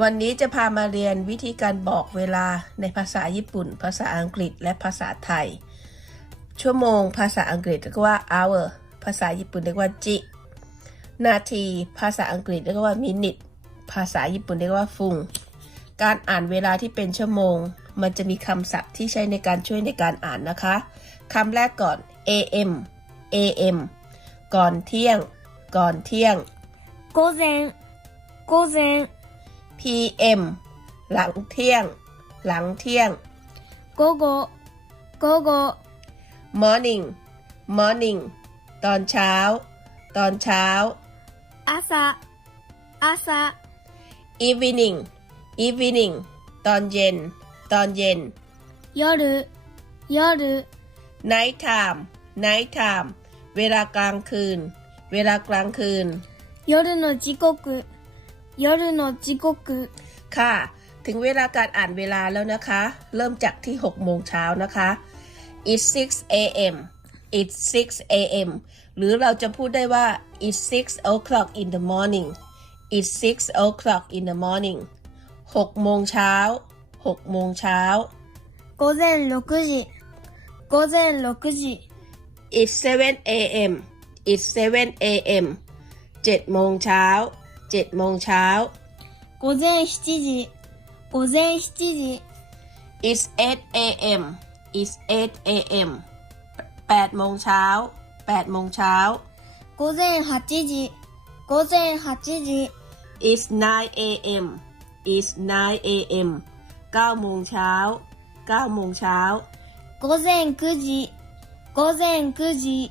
วันนี้จะพามาเรียนวิธีการบอกเวลาในภาษาญี่ปุ่น ภาษาอังกฤษและภาษาไทย ชั่วโมง ภาษาอังกฤษเรียกว่า hour ภาษาญี่ปุ่นเรียกว่าจิ นาที ภาษาอังกฤษเรียกว่า minute ภาษาญี่ปุ่นเรียกว่าฟุง การอ่านเวลาที่เป็นชั่วโมง มันจะมีคำศัพท์ที่ใช้ในการช่วยในการอ่านนะคะคำแรกก่อน am am ก่อนเที่ยง ก่อนเที่ยง 午前午前 PM หลังเที่ยง หลังเที่ยง 午後午後 morning morning ตอนเช้า ตอนเช้า 朝朝 evening evening ตอนเย็น ตอนเย็น 夜夜 night time night time เวลากลางคืน เวลากลางคืน 夜の時刻 夜の時刻 ค่ะ ถึงเวลาการอ่านเวลาแล้วนะคะ เริ่มจากที่ 6 โมงเช้านะคะ it's 6 a.m. it's 6 a.m. หรือเราจะพูดได้ว่า it's 6 o'clock in the morning it's 6 o'clock in the morning 6 โมงเช้า 6 โมงเช้า 午前6時午前6時 it's 7 a.m. it's 7 a.m. 7 โมงเช้า 7 โมงเช้า 午前7时午前7时 it's 8 a.m. it's 8 a.m. 8 โมงเช้า 8 โมงเช้า 午前8时午前8时 it's 9 a.m. it's 9 a.m. 9 โมงเช้า 9 โมงเช้า 午前9时午前9时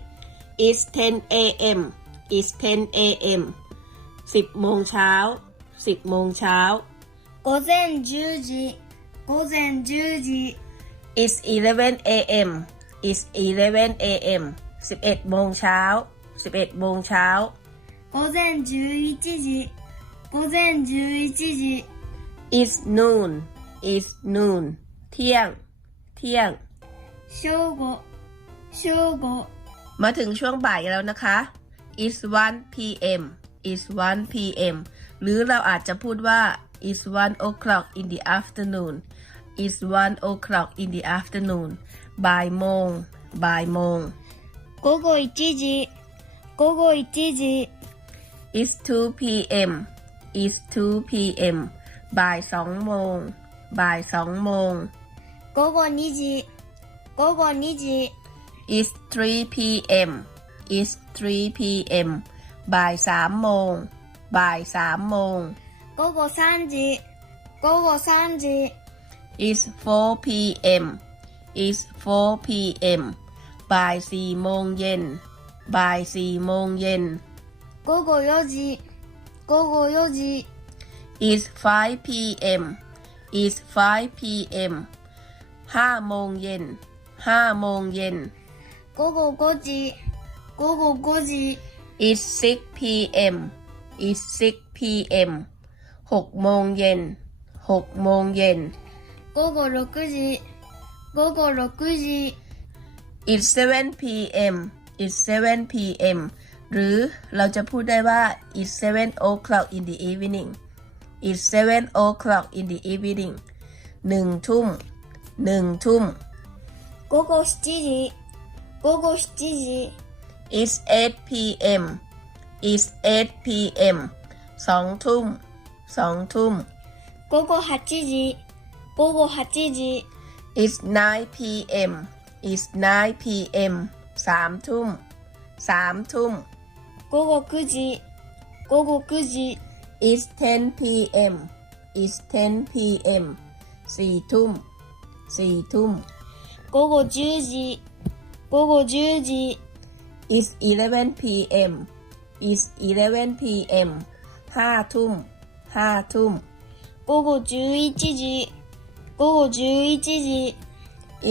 it's 10 a.m. it's 10 a.m. 10 โมงเช้า 10 โมงเช้า 午前10时午前10时 it's 11 a.m. it's 11 a.m. 11 โมงเช้า 11 โมงเช้า 午前11时午前11时 it's noon it's noon เที่ยง เที่ยง 正午正午 มาถึงช่วงบ่ายแล้วนะคะ is 1 p.m. is 1 p.m. หรือเราอาจจะพูดว่า is 1 o'clock in the afternoon is 1 o'clock in the afternoon บ่ายโมง บ่ายโมง 午后1时午后1时 is 2 p.m. is 2 p.m. บ่ายสองโมง บ่ายสองโมง 午后2时午后2时 is 3 p.m. is 3 p.m. บ่ายสามโมง บ่ายสามโมง午后3时午后3时 is 4 p.m. is 4 p.m. บ่ายสี่โมงเย็น บ่ายสี่โมงเย็น 午后4时午后4时 is 5 p.m. is 5 p.m. ห้าโมงเย็น ห้าโมงเย็น 午后5时午后5时 is 6 p.m. is 6 p.m. หกโมงเย็น หกโมงเย็น午后6时午后6时 it's 7 p.m. it's 7 p.m. หรือเราจะพูดได้ว่า it's 7 o'clock in the evening it's 7 o'clock in the evening หนึ่งทุ่ม หนึ่งทุ่ม午后7时午后7时 it's 8 p.m. it's 8 p.m. สองทุ่ม สองทุ่ม午后8时午后8时 it's 9 p.m. it's 9 p.m. สามทุ่ม สามทุ่ม午后9时午后9时 is 10 p.m. is 10 p.m. สี่ทุ่ม สี่ทุ่ม午后10时午后10时 is 11 p.m. is 11 p.m. ห้าทุ่ม ห้าทุ่ม午后11时午后11时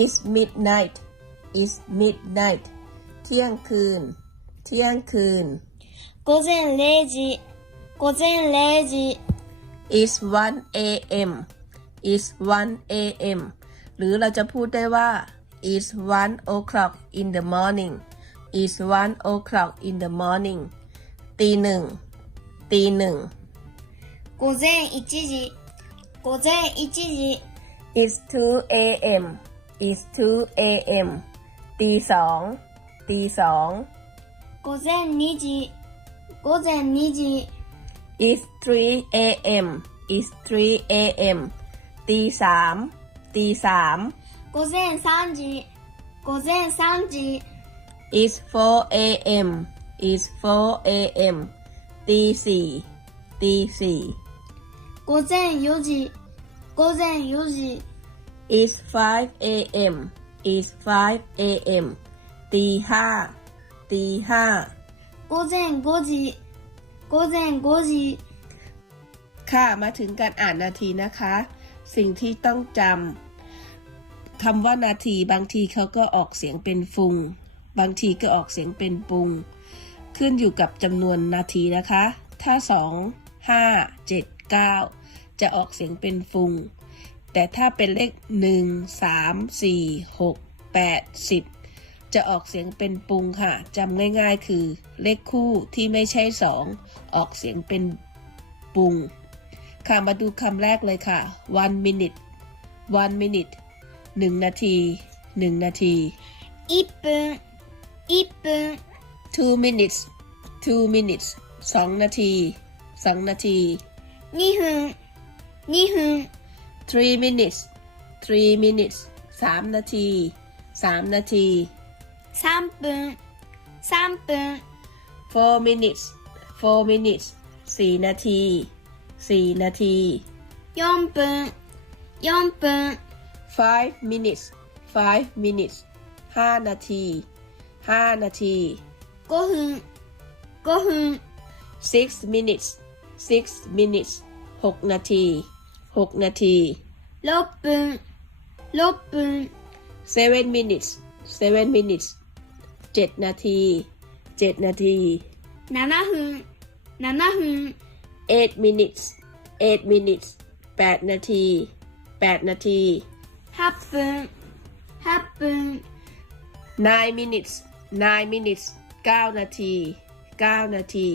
is midnight is midnight เที่ยงคืน เที่ยงคืน午前0时午前0时 is 1 a.m. is 1 a.m. หรือเราจะพูดได้ว่า is 1 o'clock in the morning is 1 o'clock in the morning ตีหนึ่ง ตีหนึ่ง 午前1时 午前1时 It's 2 a.m. It's 2 a.m. ตีสองตีสอง 午前2时午前2时 It's 3 a.m. It's 3 a.m. ตีสามตีสาม 午前3时午前3时 It's 4 a.m. It's 4 a.m. ตีสี่ตีสี่ 午前4时午前4时 It's 5 a.m. It's 5 a.m. ตีห้าตีห้า 午前5时午前5时 ค่ะมาถึงการอ่านนาทีนะคะ สิ่งที่ต้องจำคำว่านาทีบางทีเขาก็ออกเสียงเป็นฟุง บางทีก็ออกเสียงเป็นปุง ขึ้นอยู่กับจำนวนนาทีนะคะ ถ้า 2 5 7 9 จะออกเสียงเป็นฟุง แต่ถ้าเป็นเลข 1 3 4 6 8 10 จะออกเสียงเป็นปุงค่ะจำง่ายๆ คือเลขคู่ที่ไม่ใช่ 2 ออกเสียงเป็นปุงค่ะมาดูคำแรกเลยค่ะ one minute one minute หนึ่งนาทีหนึ่งนาที1分1分 two minutes two minutes สองนาทีสองนาที 2分2分 three minutes three minutes สามนาทีสามนาที 3分3分 four minutes four minutes สี่นาทีสี่นาที 4分4分 five minutes five minutes ห้านาที ห้านาที 5分5分 six minutes six minutes หกนาทีหกนาที 6分6分 seven minutes seven minutes เจ็ดนาทีเจ็ดนาที 7分7分 eight minutes eight minutes แปดนาทีแปดนาที 8分8分 nine minutes nine minutes เก้านาทีเก้านาที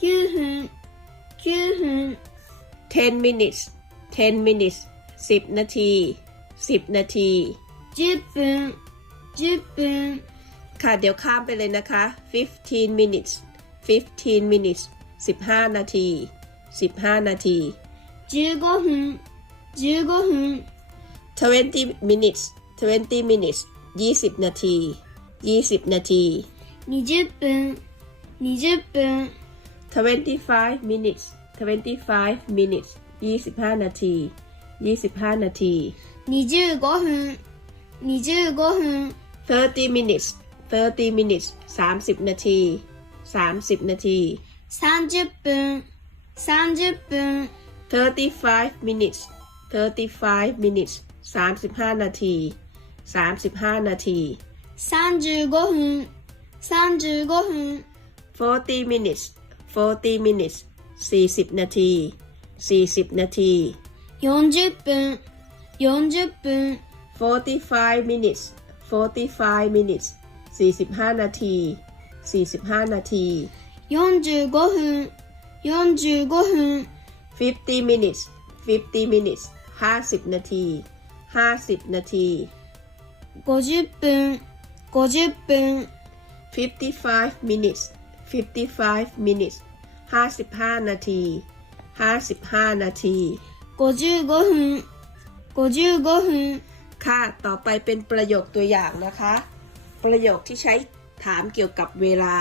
9分9分 ten minutes ten minutes สิบนาทีสิบนาที 10分10分 ค่ะเดี๋ยวข้ามไปเลยนะคะ 15 minutes 15 minutes 15 นาที 15 นาที 15分15分20 minutes 20 minutes 20 นาที 20 นาที 20分20分25 minutes 25 minutes 25 นาที 25 นาที 25分25分30 minutes 30 minutes 30 นาที 30 นาที 30分30分35 minutes 35 minutes 35 นาที 35 นาที 35分35分40 minutes 40 minutes 40 นาที 40 นาที 40分40分45 minutes 45 minutes 45 นาที 45 นาที 45分45分50 minutes 50 minutes 50 นาที 50 นาที 50分 50分55 minutes 55 minutes 55 นาที 55 นาที 55分55分 ค่ะ ต่อไปเป็นประโยคตัวอย่างนะคะ ประโยคที่ใช้ถามเกี่ยวกับเวลา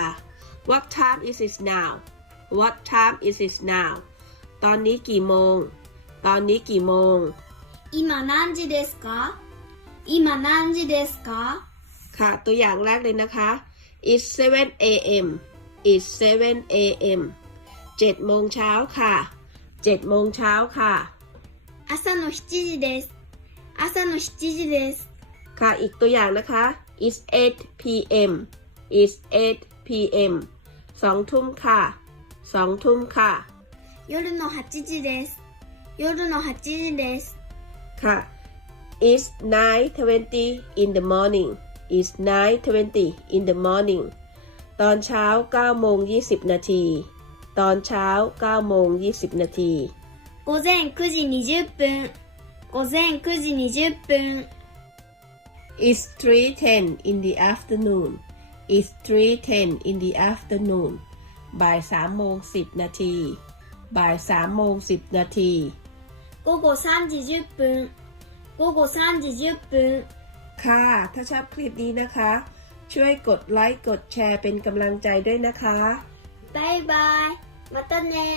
What time is it now What time is it now ตอนนี้กี่โมง ตอนนี้กี่โมง 今何時ですか今何時ですか ค่ะ ตัวอย่างแรกเลยนะคะ It's 7 a.m. It's 7 a.m. 7โมงเช้าค่ะ7โมงเช้าค่ะ 朝の7時です朝の7時です ค่ะ อีกตัวอย่างนะคะ It's 8 p.m. It's 8 p.m. สองทุ่มค่ะสองทุ่มค่ะ 夜の8時です夜の8時です ค่ะ It's 9:20 in the morning It's 9:20 in the morning ตอนเช้า9โมง20 นาที ตอนเช้า9โมง20 นาที 午 午前9时20分。午前9时20分。 It's 3:10 in the afternoon. It's 3:10 in the afternoon. บ่ายสามโมงสิบนาที บ่ายสามโมงสิบนาที 午后3时10分。午后3时10分。 ค่ะ ถ้าชอบคลิปนี้นะคะ ช่วยกดไลค์ กดแชร์เป็นกำลังใจด้วยนะคะ บายบาย มาต้นแน่